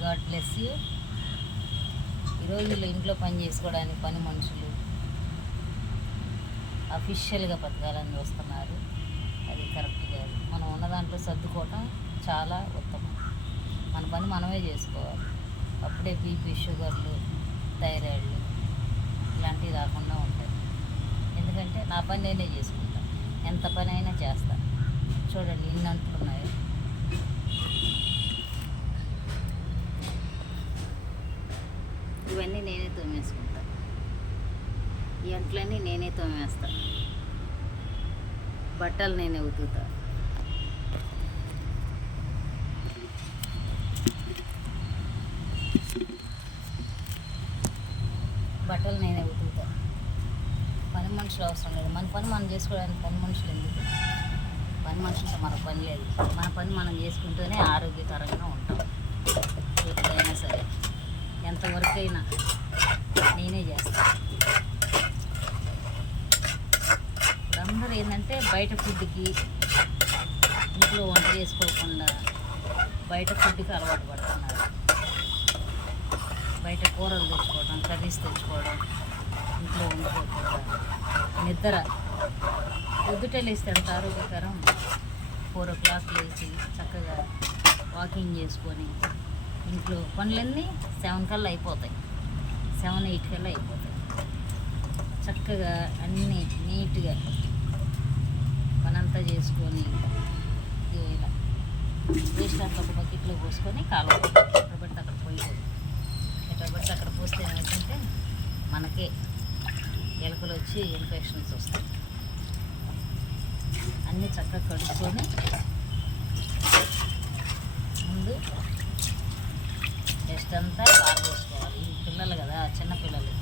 God bless you. ఈ రోజుల్లో ఇంట్లో పని చేసుకోవడానికి పని మనుషులు అఫీషియల్గా బతకాలని చూస్తున్నారు. అది కరెక్ట్ కాదు. మనం ఉన్న దాంట్లో సర్దుకోవటం చాలా ఉత్తమం. మన పని మనమే చేసుకోవాలి. అప్పుడే బీపీ, షుగర్లు, థైరాయిడ్లు ఇలాంటివి రాకుండా ఉంటాయి. ఎందుకంటే నా పని నేనే చేసుకుంటాను. ఎంత పని అయినా చేస్తాను. చూడండి ఇన్ని అంట్లు ఉన్నాయి. ఇవన్నీ నేనే తోమేసుకుంటాను. ఈ అంట్లన్నీ నేనే తోమేస్తాను. బట్టలు నేనే ఉతుకుతాను. బట్టలు నేనే ఉతుకుతాను. పని మనుషులు అవసరం లేదు. మన పని మనం చేసుకోవడానికి పని మనుషులు ఎందుకు? పని మనుషులతో మనకు పని లేదు. మన పని మనం చేసుకుంటూనే ఆరోగ్యకరంగా ఉంటాం. ఎప్పుడైనా సరే ఎంతవరకు అయినా నేనే చేస్తాను. ఇప్పుడు అందరూ ఏంటంటే బయట ఫుడ్కి, ఇంట్లో వంట చేసుకోకుండా బయట ఫుడ్కి అలవాటు పడుతున్నారు. బయట కూరలు తెచ్చుకోవడం, కర్రీస్ తెచ్చుకోవడం, ఇంట్లో వండుకోకుండా నిద్ర పొద్దుటే లేస్తే ఎంత ఆరోగ్యకరం. 4 o'clock లేచి చక్కగా వాకింగ్ చేసుకొని ఇంట్లో పనులన్నీ 7 కల్లా అయిపోతాయి. 7, 8 కల్లా అయిపోతాయి. చక్కగా అన్నీ నీట్గా పనంతా చేసుకొని ఇలా వేస్ట్ అంతా ఒక బకెట్లో పోసుకొని కాలువ ఎక్కడ పడితే అక్కడ పోయకూడదు. ఎక్కడ పడితే అక్కడ పోస్తే ఏమవుతుంటే మనకే ఎలుకలు వచ్చి ఇన్ఫెక్షన్స్ వస్తాయి. అన్నీ చక్కగా కడుక్కొని ముందు డస్ట్ అంతా పారబోసుకోవాలి. ఈ పిల్లలు కదా, చిన్నపిల్లలు,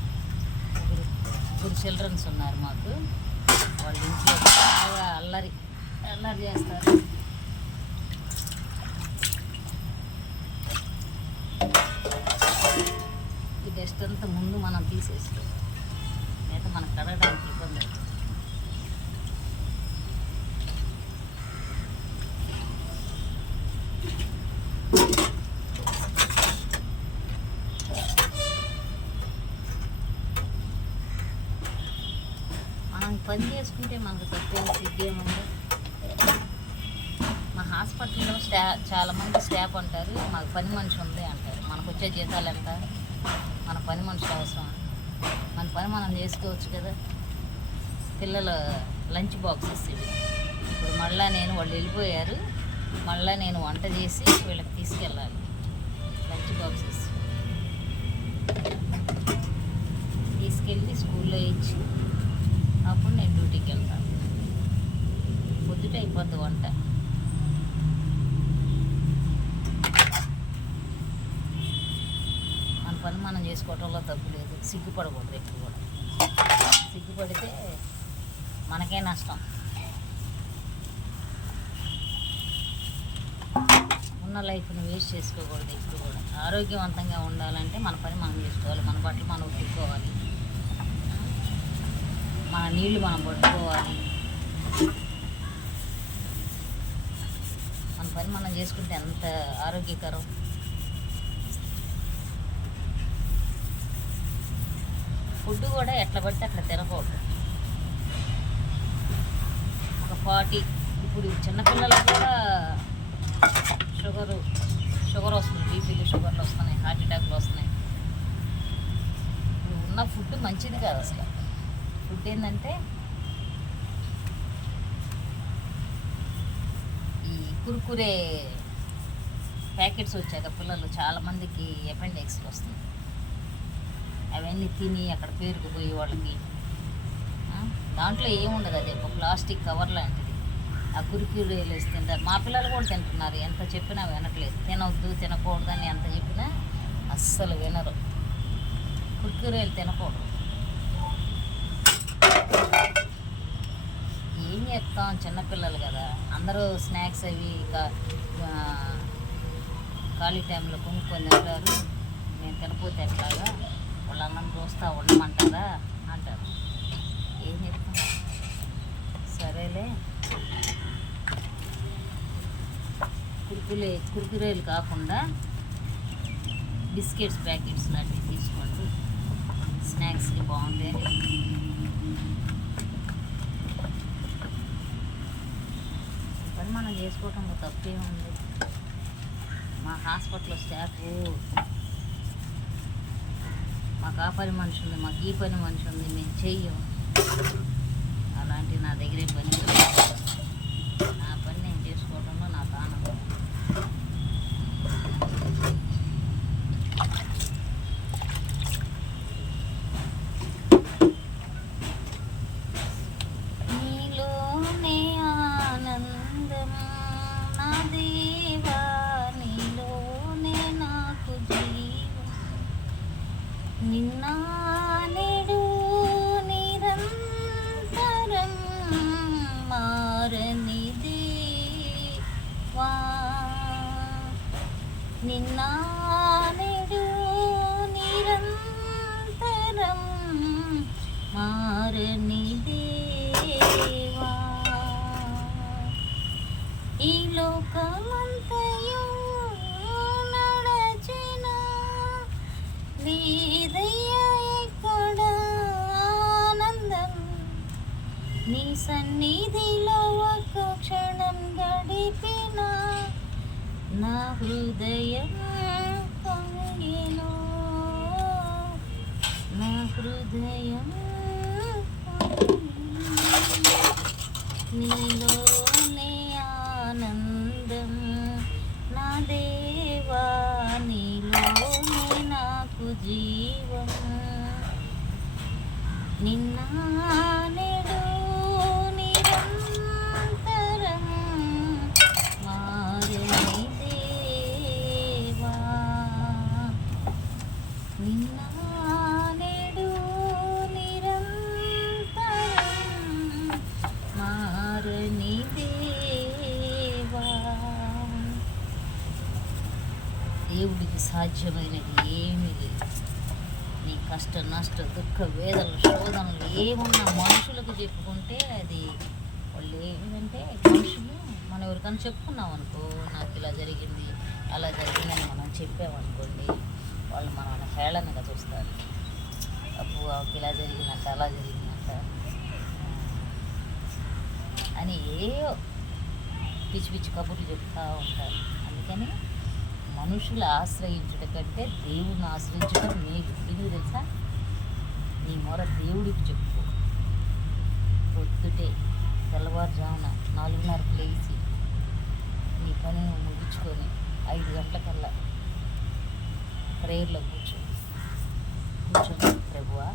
ముగ్గురు చిల్డ్రన్స్ ఉన్నారు మాకు. వాళ్ళ ఇంట్లో బాగా అల్లరి చేస్తారు. ఈ డస్ట్ అంతా ముందు మనం తీసేస్తాం, లేదా మనకు కడగడానికి ఇబ్బంది అవుతుంది. మనం పని చేసుకుంటే మనకు తప్పేం సిగ్గేముంది. మా హాస్పిటల్లో చాలామంది స్టాఫ్ అంటారు మాకు పని మనిషి ఉంది అంటారు. మనకు వచ్చే జీతాలు ఎంత? మన పని మనిషి అవసరం. మన పని మనం చేసుకోవచ్చు కదా. పిల్లల లంచ్ బాక్సెస్ ఇవి. ఇప్పుడు మళ్ళీ వాళ్ళు వెళ్ళిపోయారు. మళ్ళీ నేను వంట చేసి వీళ్ళకి తీసుకెళ్ళాలి లంచ్ బాక్సెస్. తీసుకెళ్ళి స్కూల్లో ఇచ్చి అప్పుడు నేను డ్యూటీకి వెళ్తాను. పొద్దుట అయిపోద్ది వంట. మన పని మనం చేసుకోవటంలో తప్పు లేదు. సిగ్గుపడకూడదు ఎప్పుడు కూడా. సిగ్గుపడితే మనకే నష్టం. ఉన్న లైఫ్ని వేస్ట్ చేసుకోకూడదు ఎప్పుడు కూడా. ఆరోగ్యవంతంగా ఉండాలంటే మన పని మనం చేసుకోవాలి. మన బట్టలు మనం ఉతుక్కోవాలి. మన నీళ్లు మనం పట్టుకోవాలి. మన పని మనం చేసుకుంటే ఎంత ఆరోగ్యకరం. ఫుడ్ కూడా ఎట్లా పడితే అట్లా తినకూడదు. ఒక 40 ఇప్పుడు చిన్నపిల్లలకు కూడా షుగర్ వస్తుంది. బీపీలు, షుగర్లు వస్తున్నాయి, హార్ట్ అటాక్లు వస్తున్నాయి. ఇప్పుడు ఉన్న ఫుడ్ మంచిది కాదు అసలు. ఫుడ్ ఏంటంటే ఈ కుర్కురే ప్యాకెట్స్ వచ్చాక పిల్లలు చాలామందికి అపెండిక్స్లు వస్తుంది. అవన్నీ తిని అక్కడ పేరుకుపోయి వాళ్ళకి దాంట్లో ఏముండదు. అది ఒక ప్లాస్టిక్ కవర్ లాంటిది. ఆ కుర్కురేలు వేసి తింటారు. మా పిల్లలు కూడా తింటున్నారు. ఎంత చెప్పినా వినట్లేదు. తినవద్దు, తినకూడదని ఎంత చెప్పినా అస్సలు వినరు. కుర్కురేలు తినకూడదు. ఏం చెప్తాం, చిన్నపిల్లలు కదా. అందరూ స్నాక్స్ అవి ఖాళీ టైంలో కొనుక్కొని తింటారు. నేను తినపోతే ఎట్లాగా, వాళ్ళు అన్నం చూస్తా ఉండమంటారా అంటారు. ఏం చెప్తాం, సరేలే. కుర్కురేలు కాకుండా బిస్కెట్స్ ప్యాకెట్స్ లాంటివి తీసుకోండి, స్నాక్స్కి బాగుంటాయి. పని మనం చేసుకోవటంలో తప్పేముంది. మా హాస్పిటల్లో స్టాఫ్ మాకు ఆ పని మనిషి ఉంది, మాకు ఈ పని మనిషి ఉంది, మేము చెయ్యం. అలాంటి నా దగ్గరే పని, నా పని నేను చేసుకోవడంలో నాకు ఆనందం. నీలోనే ఆనందం నా దేవా, నీలోనే నాకు జీవం, నిన్న నేడు నిరంతరం మారని దేవా, నిన్న నేడు నిరంతరం మారని దేవా, ఈ లోకమంతయు నడచిన లేదయ్యా ఎక్కడ ఆనందం, నీ సన్నిధిలో ఒక క్షణం గడిపిన నా హృదయం పొంగెను, నా హృదయం నీలోనే ఆనందం నా దేవా, నీలోనే నాకు జీవం, నిన్న నేడు నిరంతరం మారని దేవా, నిన్న నేడు నిరంతరం మారని దేవా. దేవుడికి సాధ్యమైనది ఏమీ లేదు. నీ కష్ట నష్ట దుఃఖ వేదనలు శోధనలు ఏమున్నా మనుషులకు చెప్పుకుంటే అది వాళ్ళు ఏంటంటే మనుషులు మనం ఎవరికైనా చెప్పుకున్నాం అనుకో, నాకు ఇలా జరిగింది అలా జరిగిందని మనం చెప్పామనుకోండి, వాళ్ళు మనల్ని హేళనగా చూస్తారు. అప్పు ఆమెకి ఇలా జరిగిందంట అలా జరిగిందంట అని ఏవో పిచ్చి పిచ్చి కబుర్లు చెప్తూ ఉంటారు. అందుకని మనుషులు ఆశ్రయించుట కంటే దేవుడిని ఆశ్రయించడం మేలు. ఎందుకు తెలుసా? నీ మొర దేవుడికి చెప్పుకో. పొద్దుటే తెల్లవారుజామున 4:30కు లేచి నీ పని ముగించుకొని 5 గంటలకల్లా ప్రేయర్లో కూర్చొని ప్రభువా,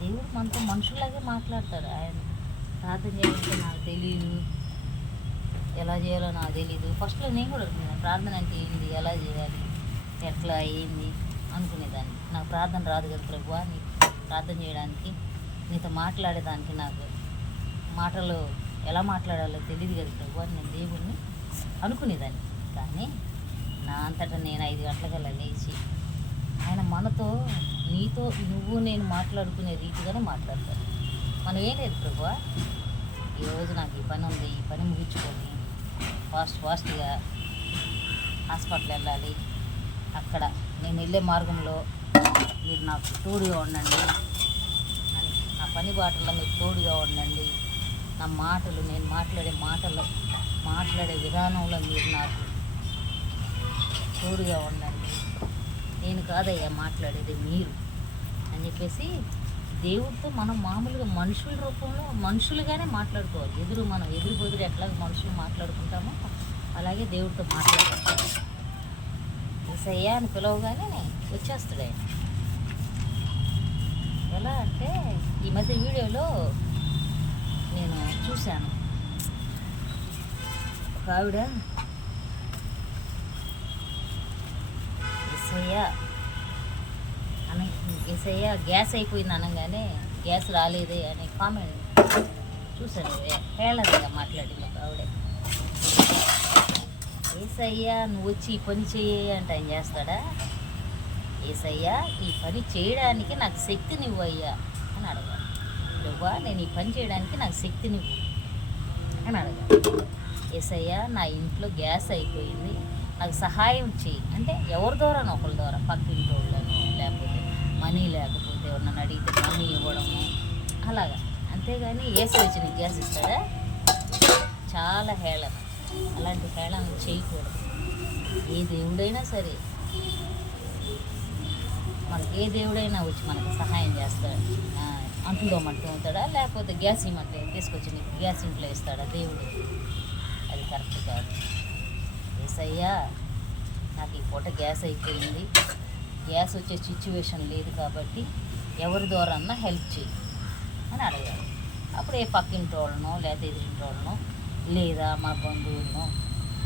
దేవుడు మనతో మనుషులాగే మాట్లాడతాడు. ఆయన ప్రార్థన చేయాలంటే నాకు తెలియదు, ఎలా చేయాలో నాకు తెలియదు. ఫస్ట్లో నేను కూడా అనుకున్నాను, ప్రార్థన అంటే ఏంది, ఎలా చేయాలి, ఎట్లా ఏంది అనుకునేదాన్ని. నాకు ప్రార్థన రాదు కదా ప్రభువా, నీ ప్రార్థన చేయడానికి, నీతో మాట్లాడేదానికి నాకు మాటలు ఎలా మాట్లాడాలో తెలియదు కదా ప్రభువా, నేను దేవుడిని అనుకునేదాన్ని. కానీ నా అంతటా నేను 5 గంటలకల్లా లేచి ఆయన మనతో నీతో నువ్వు నేను మాట్లాడుకునే రీతిగానే మాట్లాడతాను. మనం ఏం లేదు ప్రభువా, ఈరోజు నాకు ఈ పని ఉంది, ఈ పని ముగించుకొని ఫాస్ట్గా హాస్పిటల్ వెళ్ళాలి, అక్కడ నేను వెళ్ళే మార్గంలో మీరు నాకు తోడుగా ఉండండి అని, నా పని బాటల్లో మీరు తోడుగా ఉండండి, నా మాటలు నేను మాట్లాడే విధానంలో మీరు నాకు తోడుగా ఉండండి, నేను కాదయ్యా మాట్లాడేది మీరు అని చెప్పేసి దేవుడితో మనం మామూలుగా మనుషుల రూపంలో మనుషులుగానే మాట్లాడుకోవాలి. మనం ఎదురు బెదురు ఎట్లా మనుషులు మాట్లాడుకుంటామో అలాగే దేవుడితో మాట్లాడుకుంటాం. యేసయ్యా అని పిలవగానే వచ్చేస్తాడు ఆయన. ఎలా అంటే ఈ మధ్య వీడియోలో నేను చూశాను, ఒక ఆవిడ యేసయ్య గ్యాస్ అయిపోయింది అనగానే గ్యాస్ రాలేదే అనే కామెంట్ చూశాను. హేళనగా మాట్లాడింది ఒక ఆవిడ. యేసయ్య నువ్వు వచ్చి ఈ పని చేయి అంటే ఆయన చేస్తాడా? యేసయ్య ఈ పని చేయడానికి నాకు శక్తినివ్వు అయ్యా అని అడగాలి. నువ్వా నేను ఈ పని చేయడానికి నాకు శక్తినివ్వు అని అడగాలి. యేసయ్య నా ఇంట్లో గ్యాస్ అయిపోయింది, నాకు సహాయం చేయి అంటే ఎవరి ద్వారా ఒకరి ద్వారా పక్కింటి వాళ్ళను లేకపోతే మనీ లేకపోతే ఎవరన్నా అడిగితే మనీ ఇవ్వడము అలాగా. అంతేగాని ఏసు వచ్చి నీకు గ్యాస్ ఇస్తాడా? చాలా హేళన. అలాంటి హేళన చేయకూడదు. ఏ దేవుడైనా సరే, మనకి ఏ దేవుడైనా వచ్చి మనకి సహాయం చేస్తాడు. అంటులో మట్టి అవుతాడా లేకపోతే గ్యాస్ ఇవ్వమంటే తీసుకొచ్చి నీకు గ్యాస్ ఇంట్లో ఇస్తాడా దేవుడు? అది కరెక్ట్ కాదు. ఏసయ్యా నాకు ఈ పూట గ్యాస్ అయిపోయింది, గ్యాస్ వచ్చే సిచ్యువేషన్ లేదు కాబట్టి ఎవరి ద్వారా అన్నా హెల్ప్ చేయి అని అడగాలి. అప్పుడు ఏ పక్కింటి వాళ్ళనో లేకపోతే ఎదురింటి వాళ్ళనో లేదా మన బంధువులను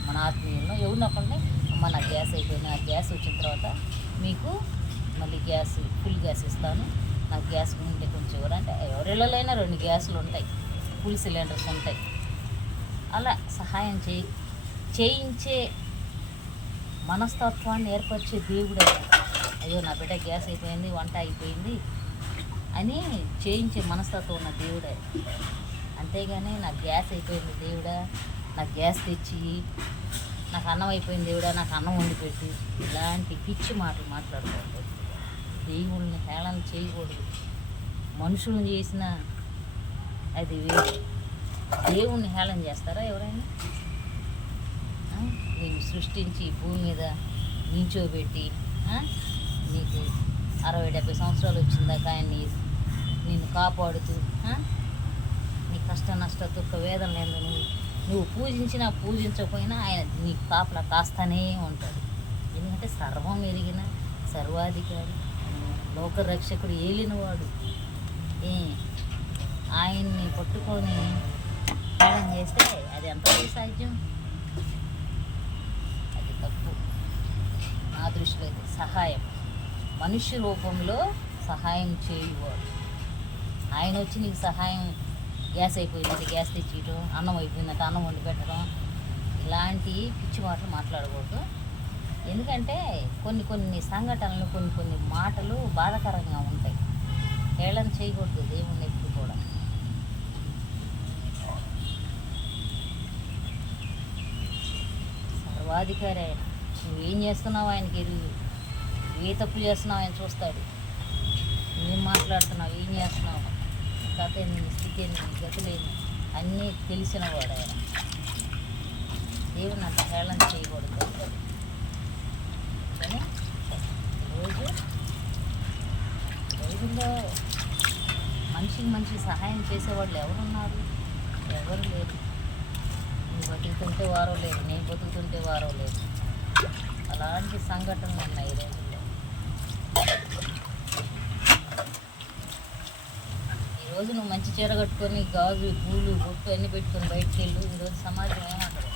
మన ఆత్మీయులను ఎవరినో ఒకరిని, అమ్మ నాకు గ్యాస్ అయిపోయింది, నాకు గ్యాస్ వచ్చిన తర్వాత మీకు మళ్ళీ ఫుల్ గ్యాస్ ఇస్తాను, నాకు గ్యాస్ ఉంటే కొంచెం ఎవరంటే ఎవరిళ్ళైనా 2 గ్యాసులు ఉంటాయి, ఫుల్ సిలిండర్స్ ఉంటాయి. అలా సహాయం చేయించే మనస్తత్వాన్ని ఏర్పరిచే దేవుడే. అయ్యో నా బిడ్డ గ్యాస్ అయిపోయింది, వంట అయిపోయింది అని చేయించే మనస్తత్వం ఉన్న దేవుడే. అంతేగాని నాకు గ్యాస్ అయిపోయింది దేవుడా, నాకు గ్యాస్ తెచ్చి, నాకు అన్నం అయిపోయింది దేవుడా, నాకు అన్నం వండి పెట్టి, ఇలాంటి పిచ్చి మాటలు మాట్లాడకూడదు. దేవుళ్ళని హేళన చేయకూడదు. మనుషులను చేసిన అది వేరు. దేవుణ్ణి హేళన చేస్తారా ఎవరైనా? నేను సృష్టించి భూమి మీద నించోబెట్టి నీకు 60-70 సంవత్సరాలు వచ్చిందాక ఆయన నిన్ను కాపాడుతూ నీ కష్ట నష్ట దుఃఖ వేదన లేదు, నువ్వు పూజించినా పూజించకపోయినా ఆయన నీకు కాపలా కాస్తానే ఉంటాడు. ఎందుకంటే సర్వం ఎరిగిన సర్వాధికారి, లోకరక్షకుడు, ఏలినవాడు. ఆయన్ని పట్టుకొని హేళన చేస్తే అది ఎంత సాధ్యం? అది తప్పు. నా దృష్టిలో అయితే సహాయం, మనుష్య రూపంలో సహాయం చేయువాడు. ఆయన వచ్చి నీకు సహాయం, గ్యాస్ అయిపోయిందంటే గ్యాస్ తెచ్చియటం, అన్నం అయిపోయిందంటే అన్నం వండి పెట్టడం, ఇలాంటి పిచ్చి మాటలు మాట్లాడకూడదు. ఎందుకంటే కొన్ని సంఘటనలు, కొన్ని మాటలు బాధాకరంగా ఉంటాయి. హేళన చేయకూడదు దేవుణ్ణి ఎప్పుడు కూడా. సర్వాధికారి ఆయన. నువ్వేం చేస్తున్నావు ఆయనకి ఎరుగు, ఏ తప్పు చేస్తున్నావు ఆయన చూస్తాడు. నువ్వేం మాట్లాడుతున్నావు, ఏం చేస్తున్నావు, కథ ఏంది, నీ స్థితి ఏంది, నీ గతులేని అన్నీ తెలిసిన వాడు ఆయన. దేవుని అంత హేళన చేయకూడదు. కానీ రోజుల్లో మనిషికి సహాయం చేసేవాళ్ళు ఎవరున్నారు? ఎవరు లేరు. నువ్వు బతుకుతుంటే వారో లేదు, నేను బతుకుతుంటే వారో లేదు. అలాంటి సంఘటనలు ఉన్నాయి ఈ రోజుల్లో. ఈరోజు నువ్వు మంచి చీర కట్టుకొని గాజు పూలు బొట్టు అన్నీ పెట్టుకొని బయటికి వెళ్ళు, ఈరోజు సమాజం ఏమంటారు?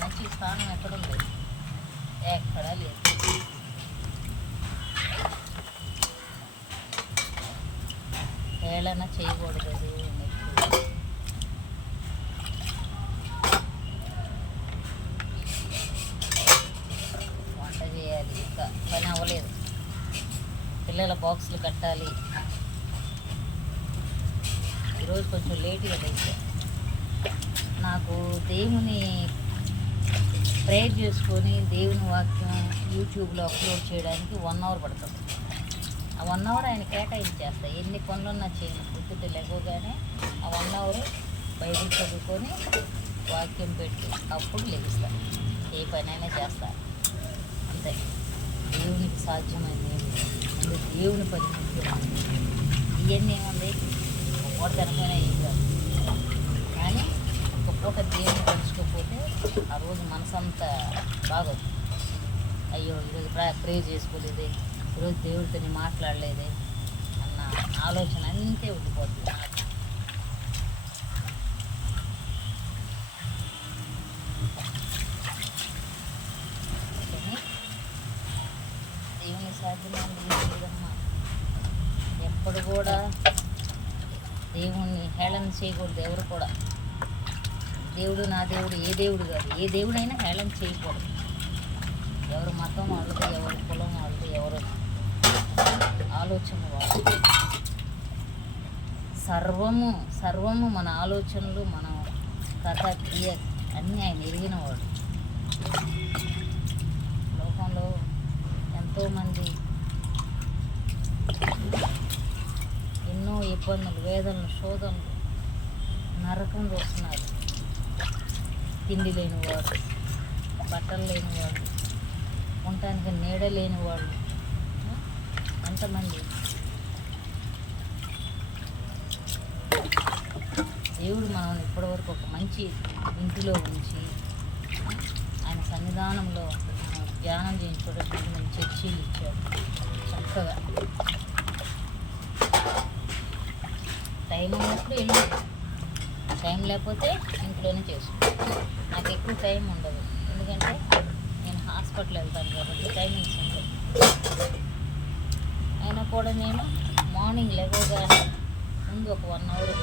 మంచి స్థానం ఎక్కడుంది? ఎక్కడా లేదు. హేళన చేయకూడదు. వంట చేయాలి, ఇంకా పని అవ్వలేదు, పిల్లల బాక్సులు కట్టాలి. ఈరోజు కొంచెం లేట్గా లేచా. నాకు దేవుని ప్రేయర్ చేసుకొని దేవుని వాక్యం యూట్యూబ్లో అప్లోడ్ చేయడానికి 1 అవర్ పడుతుంది. ఆ 1 అవర్ ఆయన కేటాయించేస్తా. ఎన్ని పనులున్నా చేయను. పొద్దుట లేవగానే ఆ 1 అవర్ బైబిల్ చదువుకొని వాక్యం పెట్టి అప్పుడు లెగిస్తాను. ఏ పనైనా చేస్తాను. అంతే. దేవునికి సాధ్యమైంది ముందు దేవుని పని ముఖ్యం. ఇవన్నీ ఏముంది, ఒక పూట తినకపోయినా ఏం కాదు. కానీ ఒక పూట దేవుని పంచుకోకపోతే ఆ రోజు మనసంతా బాగోదు. అయ్యో ఈరోజు ప్రేయర్ చేసుకోలేదే, ఈరోజు దేవుడితో మాట్లాడలేదే అన్న ఆలోచన అంతే ఉండిపోతుంది. దేవుని సాధ్యమా ఎప్పుడు కూడా దేవుణ్ణి హేళన చేయకూడదు. ఎవరు కూడా దేవుడు నా దేవుడు ఏ దేవుడు కాదు, ఏ దేవుడైనా హేళన చేయకూడదు. ఎవరు మతం వాళ్ళది, ఎవరు కులం వాళ్ళది, ఎవరు ఆలోచన వాళ్ళది. సర్వము మన ఆలోచనలు, మన కథ క్రియ అన్నీ ఆయన ఎరిగినవాడు. ఎంతోమంది ఎన్నో ఇబ్బందులు, వేదనలు, శోధనలు, నరకం చూస్తున్నారు. తిండి లేని వాళ్ళు, బట్టలు లేని వాళ్ళు, ఉండటానికి నీడ లేని వాళ్ళు ఎంతమంది. దేవుడు మనల్ని ఇప్పటివరకు ఒక మంచి ఇంటిలో ఉంచి ఆయన సన్నిధానంలో మనం ధ్యానం చేయించుకోవడానికి మనం చర్చీలు ఇచ్చాడు. చక్కగా టైం ఉన్నప్పుడు వెళ్ళాడు, టైం లేకపోతే ఇంట్లోనే చేసుకుంటాను. నాకు ఎక్కువ టైం ఉండదు, ఎందుకంటే నేను హాస్పిటల్ వెళ్తాను కాబట్టి టైమింగ్స్ ఉండదు. అయినా కూడా నేను మార్నింగ్ లేవగానే ముందు ఒక 1 అవర్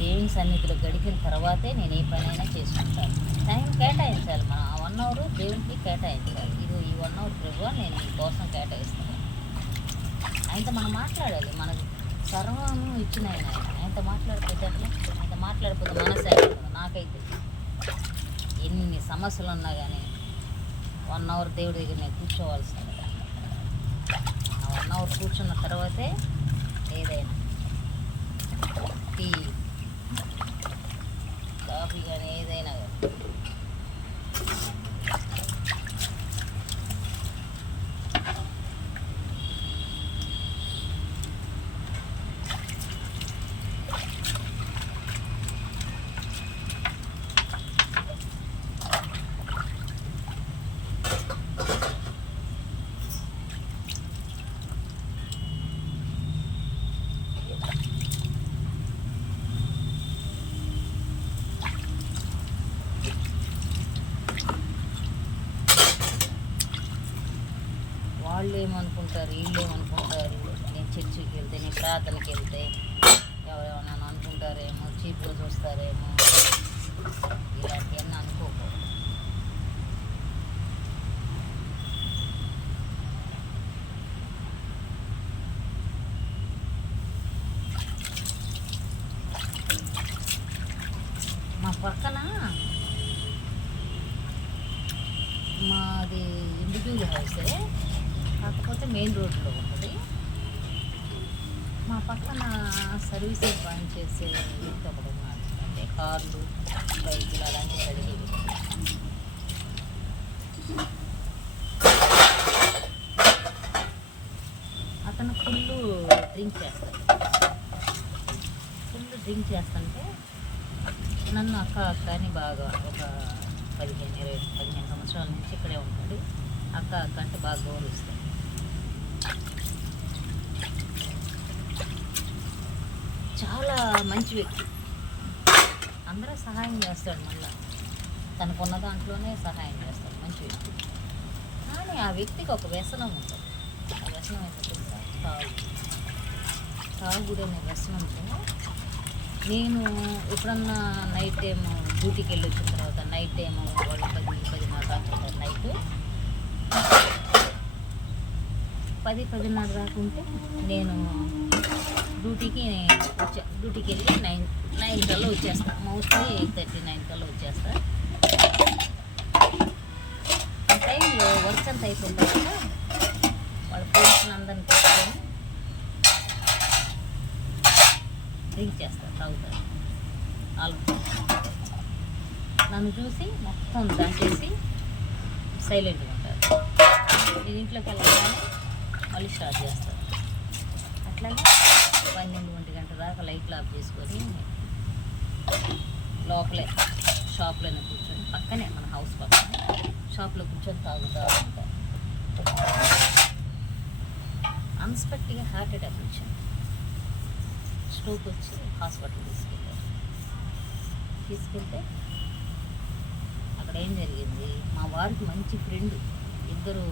దేవుని సన్నిధిలో గడిపిన తర్వాతే నేను ఏ పనైనా చేసుకుంటాను. టైం కేటాయించాలి, మనం ఆ 1 అవర్ దేవునికి కేటాయించాలి. ఇది ఈ 1 అవర్ ప్రభువా నేను నీ కోసం కేటాయిస్తాను. ఆయనతో మనం మాట్లాడాలి. మనకు సర్వం ఇచ్చిన ఆయనతో మాట్లాడిపోతే అట్లా, ఆయనతో మాట్లాడిపోతే మనసు అయిపోతుంది. నాకైతే ఎన్ని సమస్యలు ఉన్నా కానీ 1 అవర్ దేవుడి దగ్గర నేను కూర్చోవాల్సింది. ఆ 1 అవర్ కూర్చున్న తర్వాతే ఏదైనా టీ, కాఫీ కానీ ఏదైనా కానీ. వాళ్ళు ఏమనుకుంటారు, వీళ్ళు ఏమనుకుంటారు, నేను చర్చికి వెళ్తే, నేను ప్రార్థనకి వెళ్తే ఎవరేమన్నా అనుకుంటారేమో, చీప్గా చూస్తారేమో, ఇలాంటివన్నీ అనుకోకూడదు. మా పక్కన మాది ఇండివిజువల్ హౌసే, కాకపోతే మెయిన్ రోడ్లో ఉంటుంది. మా పక్కన సర్వీసింగ్ పని చేసే వ్యక్తి ఒకడు ఉన్నాడు. అంటే కార్లు, బైకులు అలాంటి అడిగేవి. అతను ఫుల్ డ్రింక్ చేస్తాడు. ఫుల్ డ్రింక్ చేస్తుంటే నన్ను అక్క అక్క అని బాగా ఒక 15 సంవత్సరాల నుంచి ఇక్కడే ఉంటాడు. అక్క అక్క అంటే బాగా గౌరవిస్తాడు. చాలా మంచి వ్యక్తి, అందరూ సహాయం చేస్తాడు. మళ్ళీ తనకున్న దాంట్లోనే సహాయం చేస్తాడు, మంచి వ్యక్తి. కానీ ఆ వ్యక్తికి ఒక వ్యసనం ఉంటుంది. ఆ వ్యసనం ఏంటో తెలుసా? తాగుడు అనే వ్యసనంతో నేను ఎప్పుడన్నా నైట్ టైం డ్యూటీకి వెళ్ళి వచ్చిన తర్వాత నైట్ టైం వాళ్ళు 10-10:30 దాకా నైట్ 10-10:30 దాకా ఉంటే నేను డ్యూటీకి వెళ్ళి 9 కల్లా వచ్చేస్తాను. మోస్ట్లీ 8:30-9 కల్లా వచ్చేస్తాను. ఆ టైంలో వర్క్ అంతా అయిపోయిన తర్వాత వాళ్ళ ఫ్రెండ్స్ని అందరిని పెట్టుకొని డ్రింక్ చేస్తారు, తాగుతారు. వాళ్ళు నన్ను చూసి మొత్తం దాచేసి సైలెంట్గా ఉంటారు. నేను ఇంట్లోకి వెళ్ళగానే మళ్ళీ స్టార్ట్ చేస్తారు. అట్లాగే 12-1 గంట దాకా లైట్లు ఆఫ్ చేసుకొని లోపలే షాప్లోనే కూర్చొని, పక్కనే మన హౌస్ పక్కనే షాప్లో కూర్చొని తాగుతూ ఉంటారు. అన్ఎక్స్పెక్టెడ్గా హార్ట్ అటాక్ వచ్చింది. స్ట్రోక్ వచ్చి హాస్పిటల్ తీసుకెళ్తే అక్కడ ఏం జరిగింది, మా వారికి మంచి ఫ్రెండ్, ఇద్దరు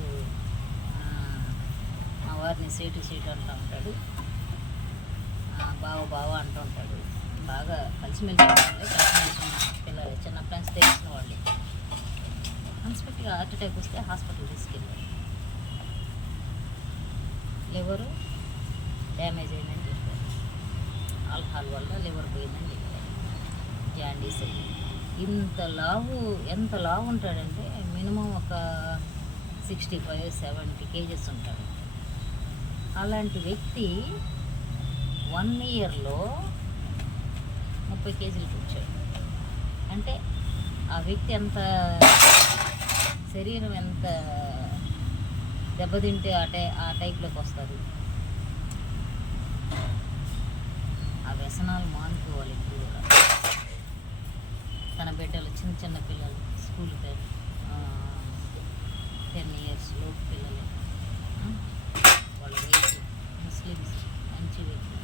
మా వారిని సేటు అంటూ ఉంటాడు, బావ అంటూ ఉంటాడు. బాగా కలిసిమెలిసి ఉన్న పిల్లలు, చిన్నప్పటి నుంచి తెలిసిన వాళ్ళు. అన్ఎక్స్పెక్టెడ్గా హార్ట్ అటాక్ వస్తే హాస్పిటల్ తీసుకెళ్ళారు. లివరు డ్యామేజ్ అయిందని చెప్పారు. ఆల్కహాల్ వల్ల లివర్ పోయిందని చెప్పారు. జాండీస్ అయ్యి ఎంత లావు ఉంటాడంటే మినిమం ఒక 65-70 కేజెస్ ఉంటాడు. అలాంటి వ్యక్తి 1 ఇయర్లో 30 కేజీలకు వచ్చాడు. అంటే ఆ వ్యక్తి ఎంత శరీరం ఎంత దెబ్బతింటే ఆ టైప్లోకి వస్తారు. ఆ వ్యసనాలు మానుకోవాలి. ఇప్పుడు కూడా తన బిడ్డలు చిన్న చిన్న పిల్లలు స్కూల్కి 10 years లోపు పిల్లలు, వాళ్ళ వ్యక్తి ముస్లిమ్స్ మంచి వ్యక్తి,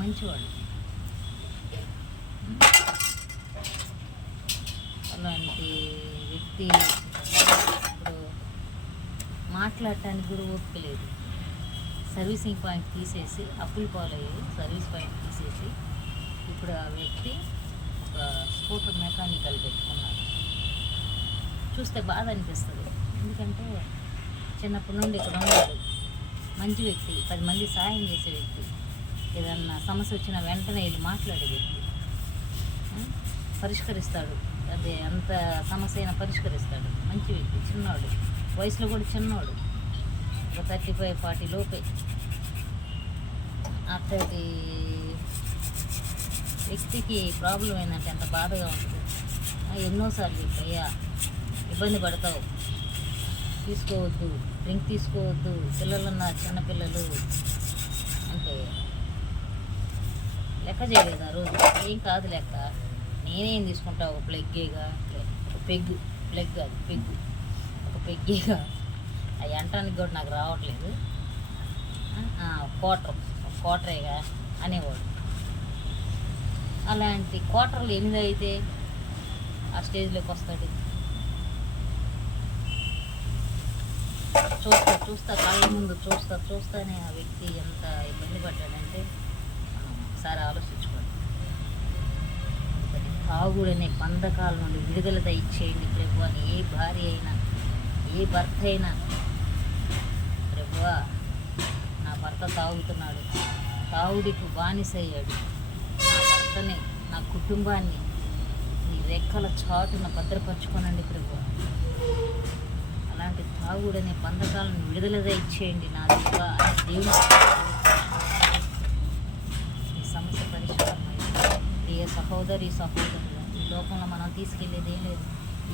మంచివాళ్ళు. అలాంటి వ్యక్తి ఇప్పుడు మాట్లాడటానికి కూడా ఓపిక లేదు. సర్వీసింగ్ పాయింట్ తీసేసి అప్పులు పాలయ్యి సర్వీస్ పాయింట్ తీసేసి ఇప్పుడు ఆ వ్యక్తి ఒక స్కూటర్ మెకానికల్ పెట్టుకున్నాడు. చూస్తే బాధ అనిపిస్తుంది. ఎందుకంటే చిన్నప్పటి నుండి ఇక్కడ ఉన్నాడు, మంచి వ్యక్తి, 10 మంది సాయం చేసే వ్యక్తి, ఏదన్నా సమస్య వచ్చినా వెంటనే వెళ్ళి మాట్లాడే వ్యక్తి, పరిష్కరిస్తాడు. అదే అంత సమస్య అయినా పరిష్కరిస్తాడు. మంచి వ్యక్తి, చిన్నవాడు, వయసులో కూడా చిన్నవాడు, ఒక 35-40 లోపే. అతడి వ్యక్తికి ప్రాబ్లం ఏంటంటే ఎంత బాధగా ఉంటుంది. ఎన్నోసార్లు చెప్పయ్యా, ఇబ్బంది పడతావు, తీసుకోవద్దు, డ్రింక్ తీసుకోవద్దు, పిల్లలున్న చిన్నపిల్లలు అంటే లెక్క చేయలేదు. ఆ రోజు ఏం కాదు లెక్క, నేనేం తీసుకుంటావు, ఒక ప్లెగ్గేగా, ఒక ప్లెగ్ కాదు పెగ్గు, ఒక పెగ్గేగా, అవి అంటానికి కూడా నాకు రావట్లేదు. క్వార్టరేగా అనేవాడు. అలాంటి క్వార్టర్లు 8 అయితే ఆ స్టేజ్లోకి వస్తాడు. చూస్తా కళ్ళ ముందు చూస్తానే ఆ వ్యక్తి ఎంత ఇబ్బంది పడ్డాడంటే మనం ఒకసారి ఆలోచించుకోండి. తాగుడనే బంధకాల నుండి విడుదల దయచేయండి ప్రభు అని ఏ భార్య అయినా, ఏ భర్త అయినా, ప్రభువా నా భర్త తాగుతున్నాడు, తాగుడికి బానిసయ్యాడు, నా భర్తని, నా కుటుంబాన్ని నీ రెక్కల చాటున భద్రపరచుకోనండి ప్రభు. అలాంటి తాగుడనే బంధకాలను విడుదల దయచేయండి నా దేవా అని దేవుని ఈ సమస్య పరిష్కారం అయ్యింది. ఏ సహోదరులు, ఈ లోకంలో మనం తీసుకెళ్ళేది ఏం లేదు.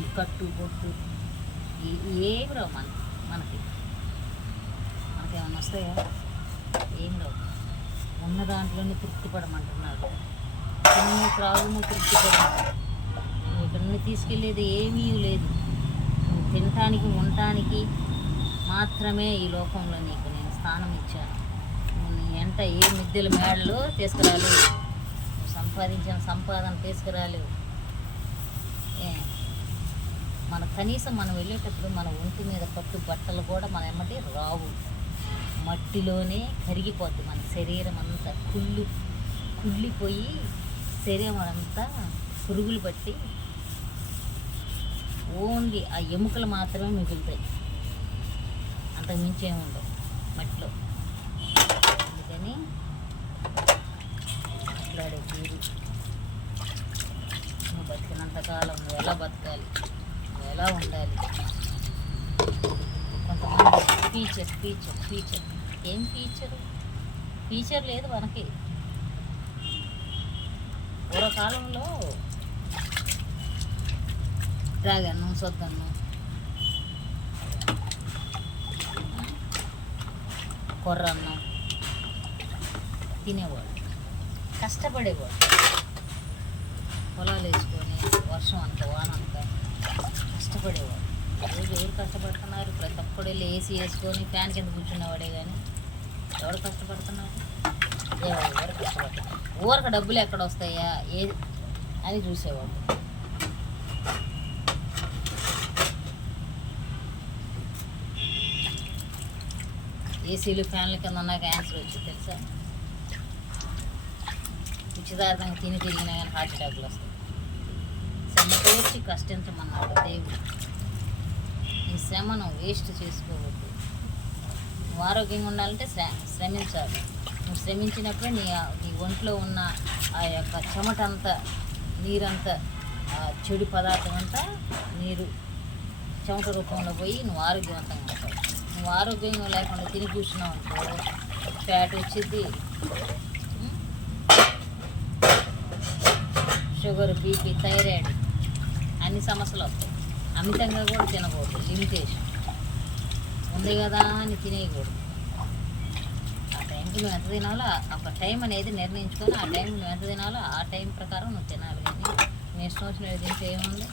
ఈ కట్టు బొట్టు ఏమి రావు మనకేమన్నా వస్తాయా? ఏం రావు. ఉన్న దాంట్లోనే తృప్తి పడమంటున్నాడు. చిన్న త్రాగును తృప్తి పడమంటాడు. నువ్వు ఇక్కడ తీసుకెళ్ళేది ఏమీ లేదు. నువ్వు తినటానికి, ఉండటానికి మాత్రమే ఈ లోకంలో నీకు నేను స్థానం ఇచ్చాను. నువ్వు నీ ఎంట ఏ మిద్దెల మేడలు తీసుకురాలేవు, నువ్వు సంపాదించిన సంపాదన తీసుకురాలేవు. మన కనీసం మనం వెళ్ళేటప్పుడు మన ఒంటి మీద పట్టు బట్టలు కూడా మన ఎమ్మటి రావు, మట్టిలోనే కరిగిపోద్ది. మన శరీరం అంతా కుళ్ళిపోయి శరీరం అంతా పురుగులు పట్టి ఓన్లీ ఆ ఎముకలు మాత్రమే మిగులుతాయి, అంతకు మించి ఏముండవు మట్టిలో. అందుకని మాట్లాడే తీరు, నువ్వు బతికినంతకాలం నువ్వు ఎలా బతకాలి, నువ్వు ఎలా ఉండాలి. కొంతమంది ఫీచర్ ఏం ఫీచర్ లేదు మనకి. పూర్వకాలంలో రాగన్నం, సొద్దన్నం, కొర్రన్నం తినేవాడు, కష్టపడేవాడు. పొలాలు వేసుకొని వర్షం అంత వాన అంత కష్టపడేవాడు. రోజు ఎవరు కష్టపడుతున్నారు? ప్రతి ఒక్కడు వెళ్ళి ఏసీ వేసుకొని ఫ్యాన్ కింద కూర్చునేవాడే. కానీ ఎవరు కష్టపడుతున్నారు? ఎవరు కష్టపడుతున్నారు? ఊరికి డబ్బులు ఎక్కడ వస్తాయా ఏది అని చూసేవాడు. ఏసీలు ఫ్యాన్ల కింద ఉన్న క్యాన్సర్ వచ్చి తెలుసా? నిశ్చితార్థంగా తిరిగినా కానీ హార్ట్ అటాక్లు వస్తాయి. శ్రమ కోర్చి కష్టించమన్నాడు దేవుడు. నీ శ్రమను వేస్ట్ చేసుకోవద్దు. నువ్వు ఆరోగ్యంగా ఉండాలంటే శ్రమించాలి. నువ్వు శ్రమించినప్పుడే నీ ఒంట్లో ఉన్న ఆ యొక్క చెమటంతా, నీరంతా, చెడు పదార్థం అంతా నీరు చెమట రూపంలో పోయి నువ్వు ఆరోగ్యవంతంగా ఉంటావు. నువ్వు ఆరోగ్యంగా లేకుండా తిని కూర్చున్నావు అనుకో, ఫ్యాట్ వచ్చింది, షుగర్, బీపీ, థైరాయిడ్ అన్ని సమస్యలు వస్తాయి. అమితంగా కూడా తినకూడదు, లిమిటేషన్ ఉంది కదా అని తినేయకూడదు. ఆ టైంకి నువ్వు ఎంత తినాలో ఒక టైం అనేది నిర్ణయించుకొని ఆ టైంకి నువ్వు ఎంత తినాలో ఆ టైం ప్రకారం నువ్వు తినాలి. కానీ నేను ఇష్టం వచ్చిన తింటే ఏముంది?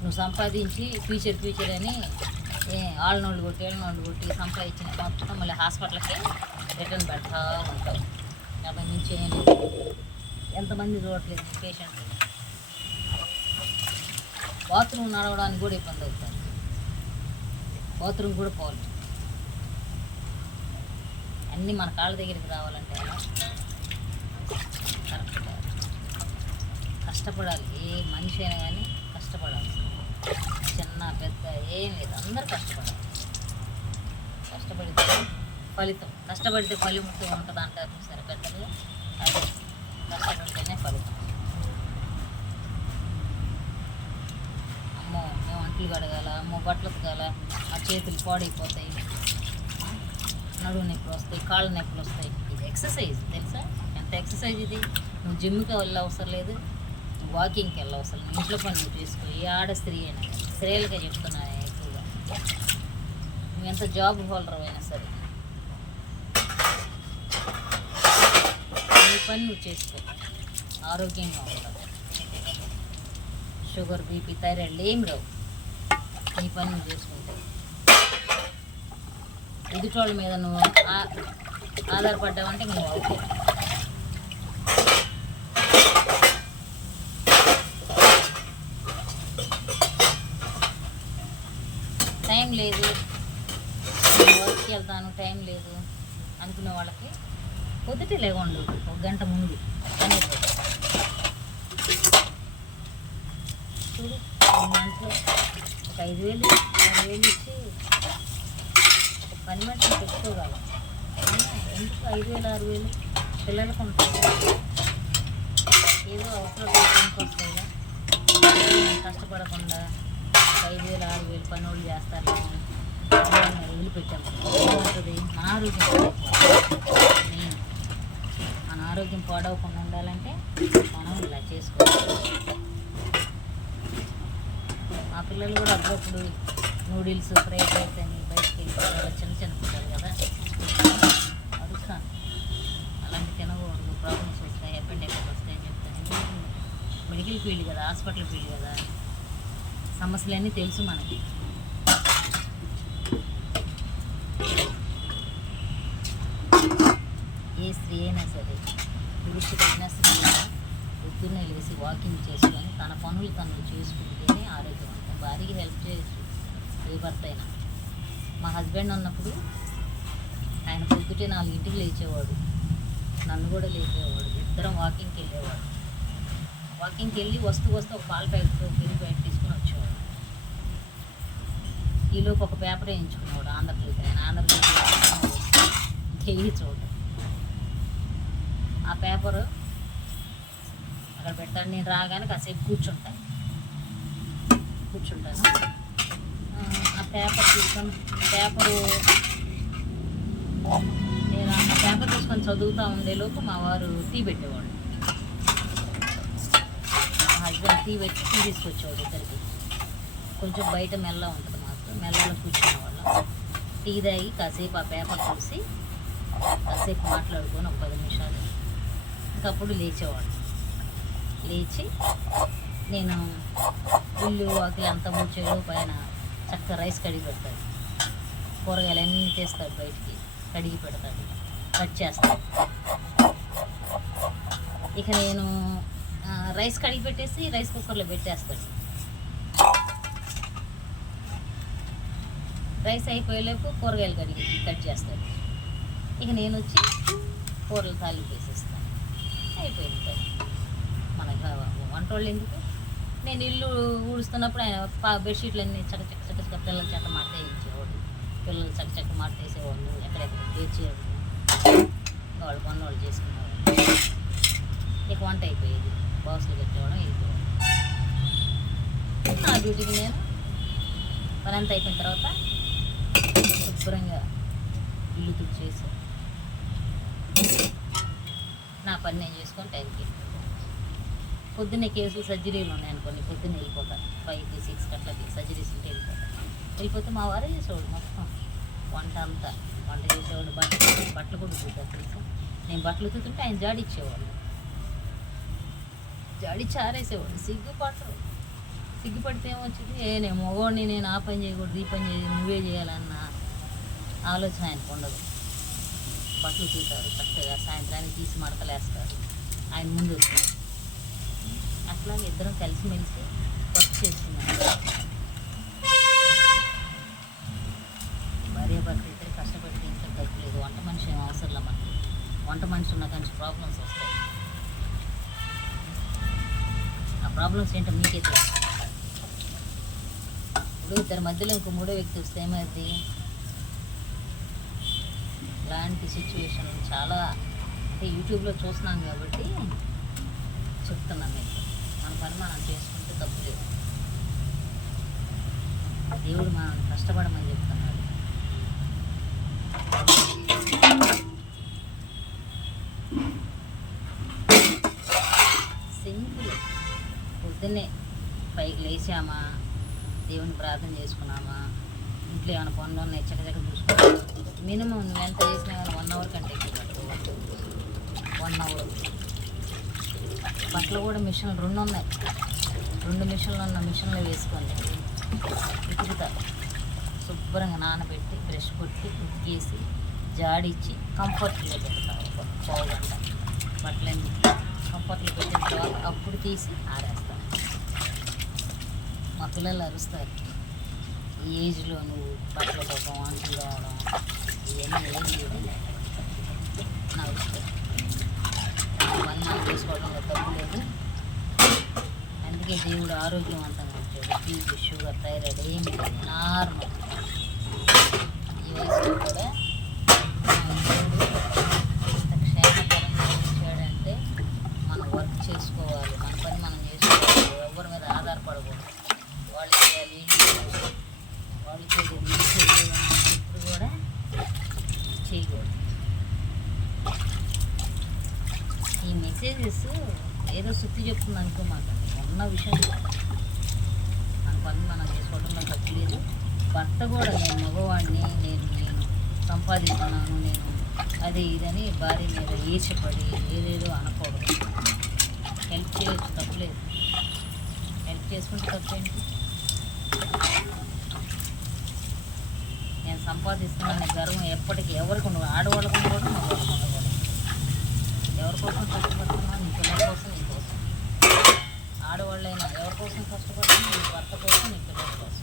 నువ్వు సంపాదించి ఫ్యూచర్ అని ఆళ్ళనోళ్ళు కొట్టి సంపాదించిన మొత్తం మళ్ళీ హాస్పిటల్కి రిటర్న్ పెడతా ఉంటావు. యాభై నుంచి ఏం లేదు. ఎంతమంది చూడట్లేదు పేషెంట్లు. బాత్రూమ్ నడవడానికి కూడా ఇబ్బంది అవుతుంది. బాత్రూమ్ కూడా పోవాలి. అన్నీ మన కాళ్ళ దగ్గరికి రావాలంటే కరెక్ట్ కాదు. కష్టపడాలి. ఏ మనిషి అయినా కానీ కష్టపడాలి. చిన్న పెద్ద ఏం లేదు, అందరూ కష్టపడాలి. కష్టపడితే ఫలితం, కష్టపడితే ఫలితం ఉంటుంది అంటారు సరే పెద్దలు. అది కష్టపడితేనే ఫలితం. అమ్మో మేము అంట్లు కడగాల, అమ్మో బట్టలు ఉతకాల, ఆ చేతులు పాడైపోతాయి, నడువు నొప్పులు వస్తాయి, కాళ్ళ నొప్పులు వస్తాయి. ఇది ఎక్సర్సైజ్ తెలుసా? ఎంత ఎక్సర్సైజ్ ఇది. నువ్వు జిమ్కి వెళ్ళే అవసరం లేదు, వాకింగ్కి వెళ్ళే అవసరం లేదు. ఇంట్లో పనులు చేసుకో. ఏ ఆడ స్త్రీ అయినా కానీ, స్త్రీలకే చెప్తున్నా ఎక్కువగా. నువ్వు ఎంత జాబ్ హోల్డర్ అయినా సరే నీ పని నువ్వు చేసుకో, ఆరోగ్యంగా ఉంటావు. షుగర్, బీపీ, థైరాయిడ్ ఏమి రావు నీ పని నువ్వు చేసుకుంటావు. ఎదుటోళ్ళ మీద నువ్వు ఆధారపడ్డావంటే నువ్వు అవుతావు. టైం లేదు, వర్క్కి వెళ్తాను టైం లేదు అనుకునే వాళ్ళకి పొద్దుటే లేకుండా ఒక గంట ముందు అనేది చూడు. 2 గంటలు ఒక 5,000 6,000 ఇచ్చి ఒక పని మనిషిని పెట్టుకోగలం. ఎందుకు 5,000 6,000? పిల్లలకు ఉంటాయి, ఏదో అవసరం పనికి వస్తాయిగా. కష్టపడకుండా 5,000 6,000 పని వాళ్ళు చేస్తారు. వదిలిపెట్టాము ఏమవుతుంది? మన ఆరోగ్యం మెయిన్. మన ఆరోగ్యం పాడవకుండా ఉండాలంటే మనం ఇలా చేసుకోవాలి. మా పిల్లలు కూడా అప్పుడప్పుడు నూడిల్స్, ఫ్రైడ్ రైస్ అని బయటకి వెళ్ళి చిన్న పిల్లలు కదా అడుగుతాను. అలాంటి తినకూడదు, ప్రాబ్లమ్స్ వస్తాయి, అపెండిక్స్ వస్తాయి అని చెప్తాను. మెడికల్ ఫీల్డ్ కదా, హాస్పిటల్ ఫీల్డ్ కదా, సమస్యలన్నీ తెలుసు మనకి. ఏ స్త్రీ అయినా సరే, పురుషుడైనా స్త్రీ అయినా పొద్దున్నే లేచి వాకింగ్ చేసుకొని తన పనులు తను చేసుకుంటేనే ఆరోగ్యవంతం. భార్యకి హెల్ప్ చేయొచ్చు ఏ భర్త అయినా. మా హస్బెండ్ ఉన్నప్పుడు ఆయన పొద్దుటే 4 లేచేవాడు, నన్ను కూడా లేచేవాడు. ఇద్దరం వాకింగ్కి వెళ్ళేవాడు. వాకింగ్కి వెళ్ళి వస్తూ ఒక పాల ప్యాకెట్, పెరుగు ప్యాకెట్ తీసుకుని వచ్చేవాడు. ఈలోపు ఒక పేపర్ వేయించుకునేవాడు. ఆంధ్రజ్యోతి చోట ఆ పేపరు అక్కడ పెట్టాను. నేను రాగానే కాసేపు కూర్చుంటాను. ఆ పేపర్ తీసుకొని నేను ఆ పేపర్ తీసుకొని చదువుతూ ఉండేలోపు మా వారు టీ పెట్టేవాడు. మా హస్బెండ్ టీ తీసుకొచ్చేవాడు. ఇద్దరికి కొంచెం బయట మెల్ల ఉంటుంది, మాకు మెల్లలో కూర్చునేవాళ్ళం. టీ తాగి కాసేపు ఆ పేపర్ చూసి కాసేపు మాట్లాడుకొని ఒక 10 నిమిషాలు ఇంకప్పుడు లేచేవాడు. లేచి నేను ఇల్లు వాకిలి అంతా ముచ్చేడు పైన చక్కగా రైస్ కడిగి పెడతాడు. కూరగాయలు అన్నీ తీస్తాడు, బయటికి కడిగి పెడతాడు, కట్ చేస్తాడు. ఇక నేను రైస్ కడిగి పెట్టేసి రైస్ కుక్కర్లో పెట్టేస్తాడు. రైస్ అయిపోయేలోపు కూరగాయలు కడిగి కట్ చేస్తాడు. ఇక నేను వచ్చి కూరలు తాలింపు వేసేస్తాను. అయిపోయింది. మనకు వంట వాళ్ళు ఎందుకు? నేను ఇల్లు ఊడుస్తున్నప్పుడు ఆయన బెడ్షీట్లు అన్నీ చక్క పిల్లల చేత మాట వేయించేవాడు. పిల్లలు చక్క మాట వేసేవాళ్ళు, ఎక్కడెక్కడ తెచ్చేవాళ్ళు, వాళ్ళు పనులు చేసుకునేవాళ్ళు. ఇక వంట అయిపోయేది, బాక్సులు పెట్టేవాడు, వెళ్ళిపోయాడు. నా డ్యూటీకి నేను పని అంతా అయిపోయిన తర్వాత శుభ్రంగా ఇల్లు తుడిచేసి నా పని నేను చేసుకొని టైంకి పొద్దున్నే కేసులు సర్జరీలు ఉన్నాయనుకోండి, పొద్దున్నే వెళ్ళిపోతాను 5 6 గంటలకి సర్జరీస్ ఉంటే వెళ్ళిపోతే మా వారే చేసేవాడు మొత్తం వంట అంతా. వంట చేసేవాడు, బట్టలు కూడా చూద్దాం తెలుసు. నేను బట్టలు ఉతుకుతుంటే ఆయన జాడిచ్చేవాడు, జాడిచ్చి ఆరేసేవాడు. సిగ్గుపడితే ఏమొచ్చింది, నేను మగవాడిని, నేను ఆ పని చేయకూడదు, ఈ పని చేయ, నువ్వే చేయాలన్న ఆలోచన ఆయనకు ఉండదు. బట్టలు ఉతుకుతారు చక్కగా, సాయంత్రానికి తీసి మడతలేస్తారు, ఆయన ముందు వస్తుంది. అట్లాగే ఇద్దరం కలిసిమెలిసి వర్క్ చేస్తున్నాం. భార్య భర్త ఇద్దరు కష్టపడితే ఇంకా డబ్బు లేదు. వంట మనిషి ఏం అవసరంలా మనకి. వంట మనిషి ఉన్న కానీ ప్రాబ్లమ్స్ వస్తాయి. ఆ ప్రాబ్లమ్స్ ఏంటో మీకే తెలుసు. ఇప్పుడు ఇద్దరి మధ్యలో ఇంకో మూడో వ్యక్తి వస్తే ఏమైంది? ఇలాంటి సిచ్యువేషన్ చాలా అంటే యూట్యూబ్లో చూస్తున్నాం కాబట్టి చెప్తున్నాను మీకు. మన పని మనం చేసుకుంటే తప్పు లేదు. దేవుడు మనం కష్టపడమని చెప్తున్నాడు. సింపుల్. పొద్దున్నే పైకి లేచామా, దేవుని ప్రార్థన చేసుకున్నామా, ఇంట్లో ఏమైనా పనులు ఉన్నాయి చక్కచక్క చూసుకున్నామా. మినిమం నువ్వు ఎంత చేసినా కానీ 1 అవర్ కంటే ఎక్కువ 1 అవర్. బట్టలు కూడా మిషన్లు 2 ఉన్నాయి. 2 మిషన్లు ఉన్న మిషన్లో వేసుకొని ఉతుకుతా. శుభ్రంగా నానబెట్టి బ్రష్ కొట్టి ఉతికేసి జాడిచ్చి కంఫర్ట్లో పెడతా. ఒక పావు గంట బట్టలన్నీ కంఫర్ట్లో పెట్టిన తర్వాత అప్పుడు తీసి ఆరేస్తాను. మా పిల్లలు అరుస్తారు, ఈ ఏజ్లో నువ్వు బట్టల కోసం అంచులు రావడం ఇవన్నీ ఏం లేదు. నా ఇష్టం, ఇవన్నీ మనం చేసుకోవడంలో తప్పు లేదు. అందుకే దేవుడు ఆరోగ్యవంతంగా ఉంటాడు. బీపీ, షుగర్, థైరాయిడ్ ఏమి లేదు, నార్మల్. ఈ వయసులో కూడా దేవుడు ఇంత క్షేమకరంగా ఇచ్చాడంటే మనం వర్క్ చేసుకోవాలి, మన పని మనం చేసుకోవాలి. ఎవరి మీద ఆధారపడకూడదు. వాళ్ళు చేయాలి, వాళ్ళు చేయలేదు, ఇది చేయలేదు అని ఇప్పుడు కూడా చేయకూడదు. ఈ మెసేజెస్ ఏదో శుద్ధి చెప్తుంది అనుకోమాకండి, ఉన్న విషయం మన పని మనం చేసుకోవడంలో తప్పు లేదు. భర్త కూడా నేను మగవాడిని, నేను సంపాదిస్తున్నాను, నేను అదే ఇదని భార్య మీద ఈర్చపడి ఏదేదో అనకూడదు. హెల్ప్ చేయొచ్చు, తప్పులేదు. హెల్ప్ చేసుకుంటే తప్పేంటి? నేను సంపాదిస్తున్నాను గర్వం ఎప్పటికీ ఎవరికి ఉండదు. ఆడవాళ్ళకు ఉండకూడదు, మగవాళ్ళకు ఉండకూడదు. ఎవరి కోసం కష్టపడుతున్నా? నీ పిల్లల కోసం, నీ కోసం. ఆడవాళ్ళైనా ఎవరి కోసం కష్టపడుతున్నా? నీ భర్త కోసం, నీ పిల్లల కోసం.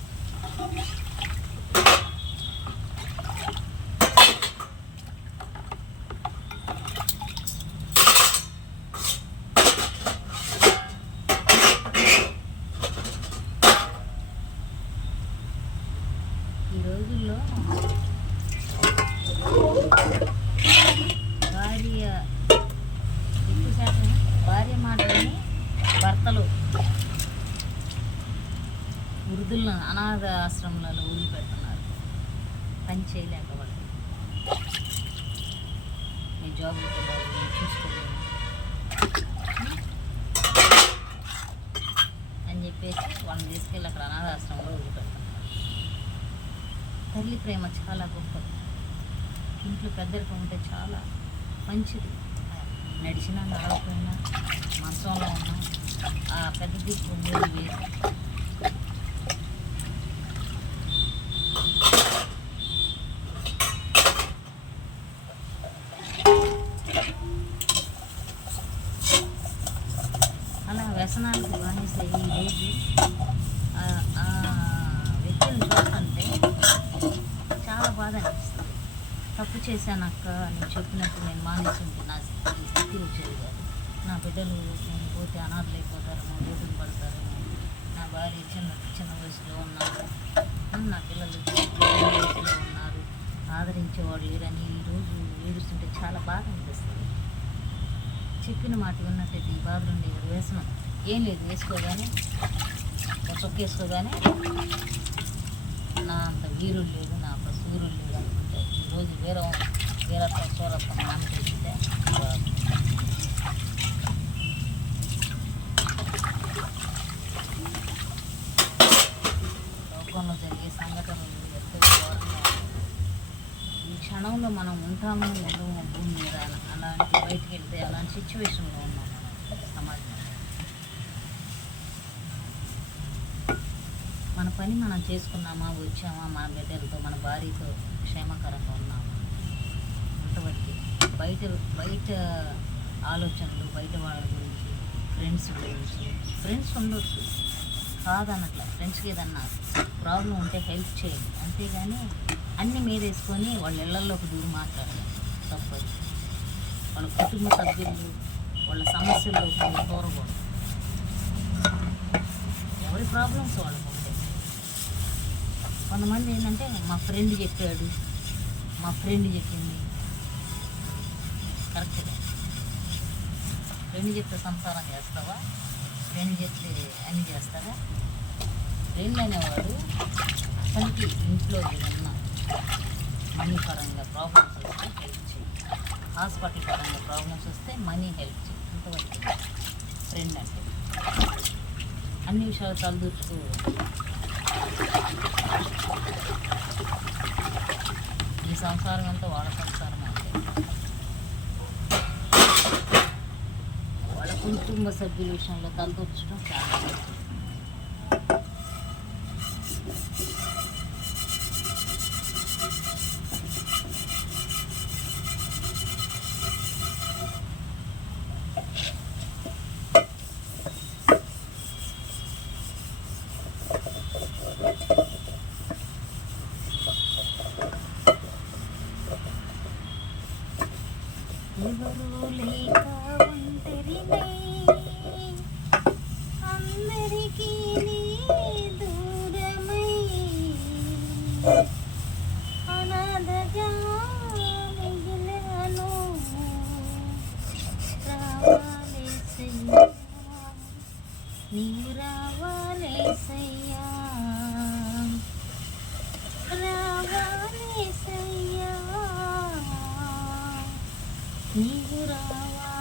ఈ రోజుల్లో ఎక్కువ శాతం భార్య మాటలని భర్తలు వృద్ధులను అనాథ ఆశ్రమాలలో వదిలిపెడుతున్నారు, పని చేయలేక. వాళ్ళు నేను జాబ్కి వెళ్ళాలి, నేను చూసుకోలేను అని చెప్పేసి వాళ్ళని తీసుకెళ్ళి అక్కడ అనాథ ఆశ్రమంలో వదిలిపెడుతున్నారు. తల్లి ప్రేమ చాలా గొప్పది. ఇంట్లో పెద్దరికం ఉంటే చాలా మంచిది. నడిచినా నడవకపోయినా మంచంలో ఉన్నా ఆ పెద్ద దిక్కు ఉండేది వేరు. అలా వ్యసనాలకు బానిసే ఈరోజు ఆ వ్యక్తులను చూస్తుంటే చాలా బాధ అనిపిస్తుంది. తప్పు చేశాను అక్క, నేను చెప్పినట్టు నేను మానేసింది, నా స్థితి వచ్చేది కాదు. నా బిడ్డలు నేను పోతే అనాథలైపోతారేమో, రోడ్డును పడతారేమో, నా భార్య చిన్న వయసులో ఉన్నారు, నా పిల్లలు వయసులో ఉన్నారు, ఆదరించేవాళ్ళు లేరని ఈరోజు ఏడుస్తుంటే చాలా బాధ అనిపిస్తుంది. చెప్పిన మాట విన్నట్టయితే ఈ బాధలు ఉండేది. వ్యసనం ఏం లేదు, వేసుకోగానే చొక్క వేసుకోగానే వీరుడు లేదు, నాకు సూర్యుడు లేదు అనుకుంటే ఈరోజు వీరత్వం సూరత్వం నాన్న తెచ్చితే లోకంలో జరిగే సంఘటనలు ఎంతో ఘోరంగా ఈ క్షణంలో మనం ఉంటాము ఉండము భూమి మీద అలాంటి బయటికి వెళ్తే అలాంటి సిచ్యువేషన్లో ఉన్నాం మనం సమాజంలో. మన పని మనం చేసుకున్నామా, వచ్చామా, మన బిడ్డలతో మన భార్యతో క్షేమకరంగా ఉన్నామా అంతవరకు. బయట ఆలోచనలు, బయట వాళ్ళ గురించి, ఫ్రెండ్స్ ఉండొచ్చు కాదన్నట్ల. ఫ్రెండ్స్కి ఏదన్నా ప్రాబ్లం ఉంటే హెల్ప్ చేయండి, అంతేగాని అన్నీ మీద వేసుకొని వాళ్ళ ఇళ్లలోకి దూరం మాట్లాడడం తప్పదు. వాళ్ళ కుటుంబ సభ్యులు వాళ్ళ సమస్యల్లోకి కోరకూడదు. ఎవరి ప్రాబ్లమ్స్ వాళ్ళకు ఉంటాయి. కొంతమంది ఏంటంటే మా ఫ్రెండ్ చెప్పాడు, మా ఫ్రెండ్ చెప్పింది. కరెక్ట్గా ఫ్రెండ్ చెప్తే సంసారం చేస్తావా? ఫ్రెండ్ చెప్తే అన్నీ చేస్తావా? ఫ్రెండ్ అనేవాడు అతనికి ఇంట్లో ఏదన్నా మనీ పరంగా ప్రాబ్లమ్స్ వస్తే హెల్ప్ చేయి, హాస్పిటల్ పరంగా ప్రాబ్లమ్స్ వస్తే మనీ హెల్ప్ చేయి, ఇంతవరకు ఫ్రెండ్ అంటే. అన్ని విషయాలు తలదూర్చుకో. ఈ సంసారం అంతా వాళ్ళ సంసారం అంటే. వాళ్ళ కుటుంబ సభ్యుల విషయంలో తలదూర్చడం చాలా మంచిది. ఎవరు లేక ఒంటరినై అందరికీ నీ దూరమై అనాథగా మిగిలాను. రావాలేసయ్యా, నీవు రావాలేసయ్యా, రావాలేసయ్యా, నీవు రావాలేసయ్యా.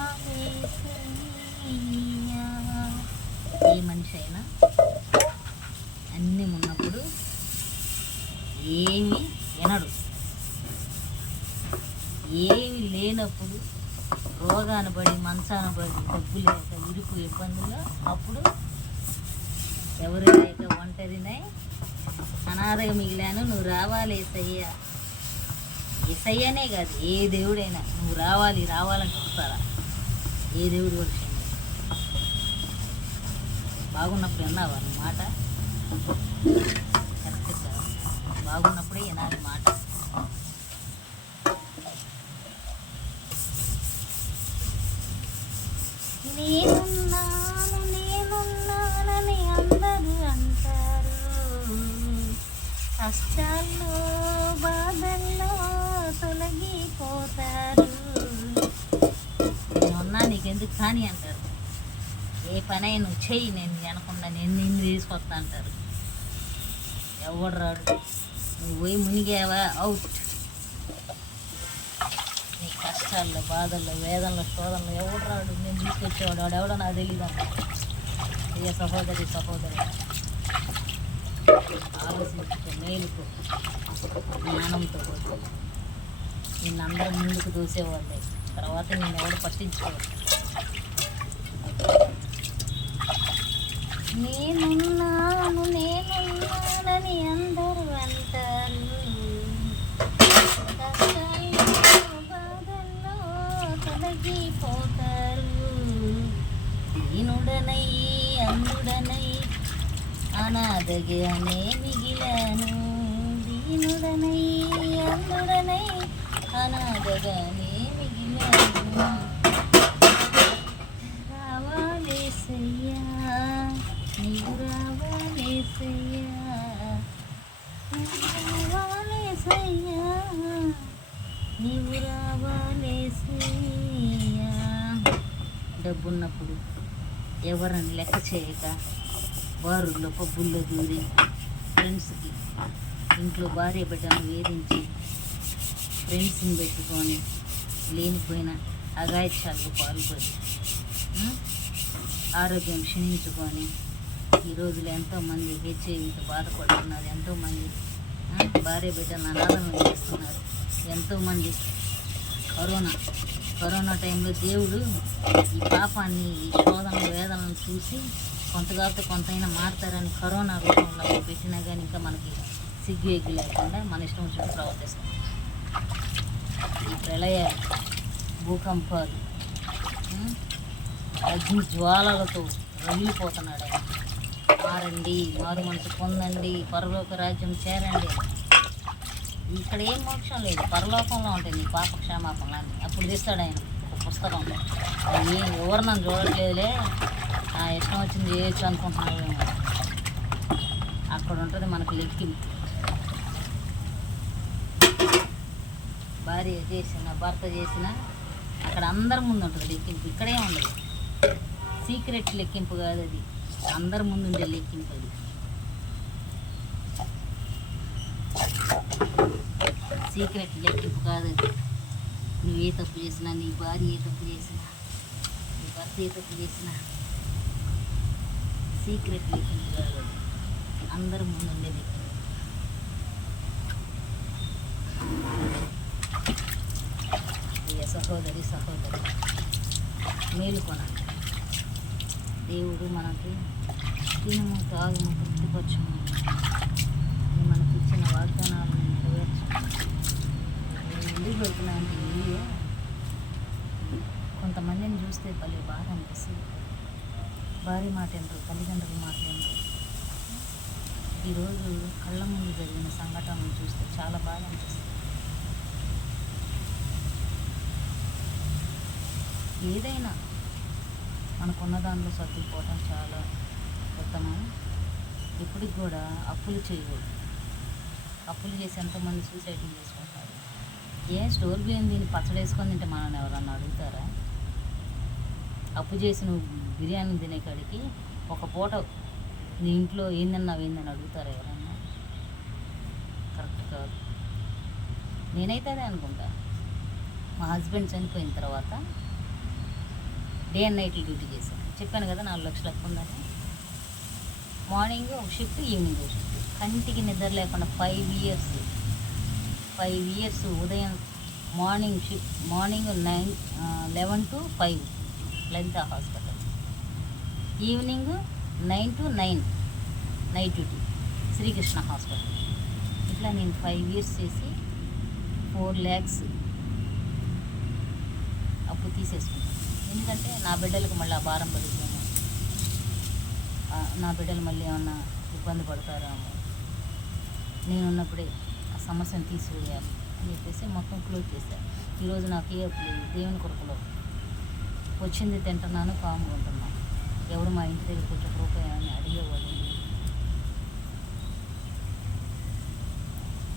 ఏ మనిషి అయినా అన్నీ ఉన్నప్పుడు ఏమి వినడు, ఏమి లేనప్పుడు రోగాన పడి మంచాన పడి డబ్బు లేక ఇరుకు ఇబ్బందులు అప్పుడు ఎవరు లేక ఒంటరినై అనాథగా మిగిలాను, నువ్వు రావాలి ఏసయ్యా. ఏసయ్యనే కాదు, ఏ దేవుడైనా నువ్వు రావాలని చూస్తారా? ఏ దేవుడు విషయం బాగున్నప్పుడు విన్నావా నువ్వు మాట? కరెక్ట్ కదా, బాగున్నప్పుడే వినాలి మాట. నేనున్నానని అందరూ అంటారు, కష్టాల్లో బాధల్లో తొలగిపోతారు. నేనున్నా నీకెందుకు కానీ అంటారు. ఏ పని అయినా నువ్వు చెయ్యి, నేను అనకుండా నేను నిన్ను తీసుకొస్తా అంటారు. ఎవడు రాడు, నువ్వు పోయి మునిగావా అవుట్. నీ కష్టాల్లో బాధల్లో వేదనలో శోధనలో ఎవడు రాడు, నేను తీసుకొచ్చేవాడు వాడు ఎవడో నాకు తెలియదు అంటారు. ఏ సహోదరి ఆలోచించుకో, మేలుకో, జ్ఞానంతో పోతే నిన్నందరం ముందుకు దూసేవాళ్ళే, తర్వాత నేను ఎవడు పట్టించుకోవాలి. నేనున్నానని అందరూ అంటారు, కష్టాల్లో బాధల్లో తొలగిపోతారు. దీనుడనై అందుడనై అనాథగానే మిగిలాను, దీనుడనై అందుడనై అనాథగానే మిగిలాను. రావాలేసయ్యా, నీవు రావాలేసయ్యా, రావాలేసయ్యా, నీవు రావాలేసయ్యా. డబ్బున్నప్పుడు ఎవరని లెక్క చేయక బారుల్లో పబ్బుల్లో దూరి ఫ్రెండ్స్కి ఇంట్లో భార్య బిడ్డను వేధించి ఫ్రెండ్స్ని పెట్టుకొని లేనిపోయిన అఘాయిత్యాలకు పాల్పడి ఆరోగ్యం క్షీణించుకొని ఈ రోజులు ఎంతోమంది హెచ్ఐవితో బాధపడుతున్నారు, ఎంతోమంది భార్య బిడ్డలను అనాథనం చేస్తున్నారు, ఎంతోమంది కరోనా టైంలో దేవుడు ఈ పాపాన్ని, ఈ శోధన వేదనను చూసి కొంతకాకపోతే కొంతైనా మారుతారని కరోనా రూపంలో పెట్టినా కానీ ఇంకా మనకి సిగ్గు ఎగ్గు లేకుండా మన ఇష్టం వచ్చినట్టు ప్రవర్తిస్తాం. ఈ ప్రళయాలు, భూకంపాలు, అగ్ని జ్వాలలతో రగిలిపోతున్నాడు ఆయన. మారండి, మారు మనసు పొందండి, పరలోక రాజ్యం చేరండి. ఇక్కడ ఏం మోక్షం లేదు, పరలోకంలో ఉంటాయి నీ పాప క్షమాపణలు. అప్పుడు తీస్తాడు ఆయన ఒక పుస్తకం. ఏం వివరణ చూడట్లేదులే, నా ఇష్టం వచ్చింది చేయొచ్చు అనుకుంటున్నాను. అక్కడ ఉంటుంది మనకు లెక్కింపు. భార్య చేసిన, భర్త చేసిన అక్కడ అందరి ముందు ఉంటుంది లెక్కింపు. ఇక్కడే ఉండదు, సీక్రెట్ లెక్కింపు కాదు అది, అందరి ముందు ఉండే లెక్కింపు అది. సీక్రెట్ లెక్కింపు కాదు అది. నువ్వు ఏ తప్పు చేసినా, నీ భార్య ఏ తప్పు చేసినా, నీ భర్త ఏ తప్పు చేసినా సీక్రెట్ లెక్కింపు కాదు అది, అందరి ముందు ఉండే లెక్కింపు. సహోదరి మేలుకొనండి. దేవుడు మనకి తినము, తాగుము, తృప్తిపరచుము, మనకి ఇచ్చిన వాగ్దానాలను నెరవేర్చు. ఎందుకు పెడుతున్నాయంటే వీడియో కొంతమందిని చూస్తే భలే బాధ అనిపిస్తుంది. భార్య మాట ఎంటారు, తల్లిదండ్రుల మాట ఎంటారు. ఈరోజు కళ్ళ ముందు జరిగిన సంఘటనలు చూస్తే చాలా బాధ అనిపిస్తుంది. ఏదైనా మనకున్న దానిలో సర్దుకుపోవటం చాలా ఉత్తమం. ఇప్పటికి కూడా అప్పులు చేయకూడదు. అప్పులు చేసి ఎంతోమంది సూసైడ్లు చేసుకుంటారు. స్టోర్ బియ్యం దీన్ని పచ్చడి వేసుకొని తింటే మనల్ని ఎవరన్నా అడుగుతారా? అప్పు చేసి నువ్వు బిర్యానీ తినే కాడికి ఒక పూట నీ ఇంట్లో ఏందన్నావు ఏందని అడుగుతారా ఎవరన్నా? కరెక్ట్ కాదు. నేనైతే అదే అనుకుంటా. మా హస్బెండ్ చనిపోయిన తర్వాత డే అండ్ నైట్ డ్యూటీ చేశాను. చెప్పాను కదా 4 లక్షలు అప్పు ఉందని. మార్నింగ్ ఒక షిఫ్ట్, ఈవినింగ్ ఒక షిఫ్ట్, కంటికి నిద్ర లేకుండా 5 ఇయర్స్. ఉదయం morning shift, morning 11 to 5 Lalitha hospital, evening 9 to 9 night duty Srikrishna hospital. ఇట్లా నేను 5 ఇయర్స్ చేసి 4 lakhs అప్పు తీసేసుకున్నాను. ఎందుకంటే నా బిడ్డలకు మళ్ళీ ఆ భారం పడుతుంది, నా బిడ్డలు మళ్ళీ ఏమన్నా ఇబ్బంది పడతారేమో, నేనున్నప్పుడే ఆ సమస్యను తీసివేయాలి అని చెప్పేసి మొత్తం క్లోజ్ చేశాను. ఈరోజు నాకు ఏ అప్పు లేదు. దేవుని కొరకులో వచ్చింది తింటున్నాను, కామ్గా ఉంటున్నాను. ఎవడు మా ఇంటి దగ్గరికి వచ్చే రూపాయి అని అడిగేవాళ్ళు.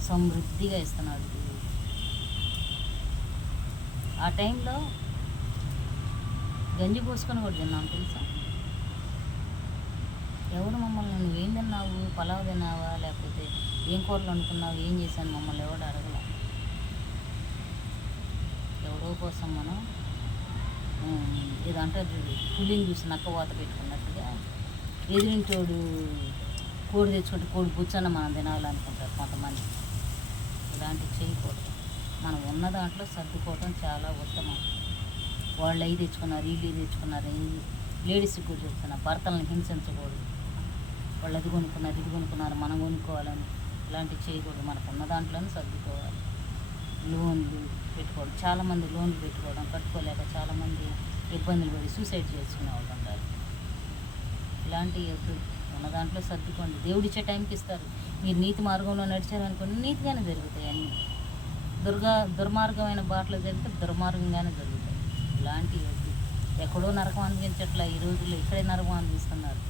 సమృద్ధిగా ఇస్తున్నాడు దేవుడు. ఆ టైంలో గంజి పోసుకొని కూడా తిన్నాను తెలుసా. ఎవడు మమ్మల్ని నువ్వేం తిన్నావు, పలావ్ తిన్నావా, లేకపోతే ఏం కూరలు అనుకున్నావు, ఏం చేశాను మమ్మల్ని ఎవడు అడగల. ఎవడో కోసం మనం ఏదంటే పులిని చూసి నక్కవాత పెట్టుకున్నట్టుగా ఎదురింటోడు కోడి తెచ్చుకుంటే కోడి పుచ్చన్న మనం తినాలనుకుంటారు కొంతమంది. ఇలాంటివి చేయకూడదు. మనం ఉన్న దాంట్లో సర్దుకోవటం చాలా ఉత్తమం. వాళ్ళు అవి తెచ్చుకున్నారు, వీళ్ళు తెచ్చుకున్నారు. లేడీస్కి కూడా చెప్తున్నా, భర్తలను హింసించకూడదు. వాళ్ళు అది కొనుక్కున్నారు, ఇది కొనుక్కున్నారు, మనం కొనుక్కోవాలని ఇలాంటివి చేయకూడదు. మనకు ఉన్న దాంట్లోనే సర్దుకోవాలి. లోన్లు పెట్టుకోవడం, చాలామంది లోన్లు పెట్టుకోవడం కట్టుకోలేక చాలామంది ఇబ్బందులు పడి సూసైడ్ చేసుకునే వాళ్ళు ఉంటారు. ఇలాంటివి ఎప్పుడు ఉన్న దాంట్లో సర్దుకోండి. దేవుడిచ్చే టైంకి ఇస్తారు. మీరు నీతి మార్గంలో నడిచారనుకోండి, నీతిగానే జరుగుతాయి అన్నీ. దుర్మార్గమైన బాటలో జరిగితే దుర్మార్గంగానే జరుగుతాయి. ఇలాంటివి ఎక్కడో నరకం అనిపించట్లా. ఈ రోజుల్లో ఇక్కడే నరకం అనిపిస్తున్నారు.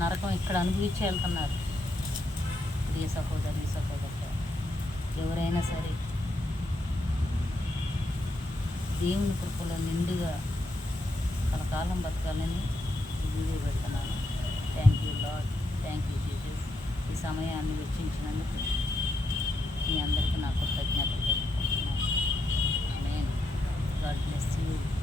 నరకం ఇక్కడ అనుభవించి వెళ్తున్నారు. ప్రియ సహోదరి ఎవరైనా సరే దేవుని కృపలో నిండుగా కలకాలం బతకాలని వీడియో పెడుతున్నాను. Thank you lord, thank you Jesus. ఈ సమయాన్ని వెచ్చించినందుకు గాడ్ బ్లెస్ యూ.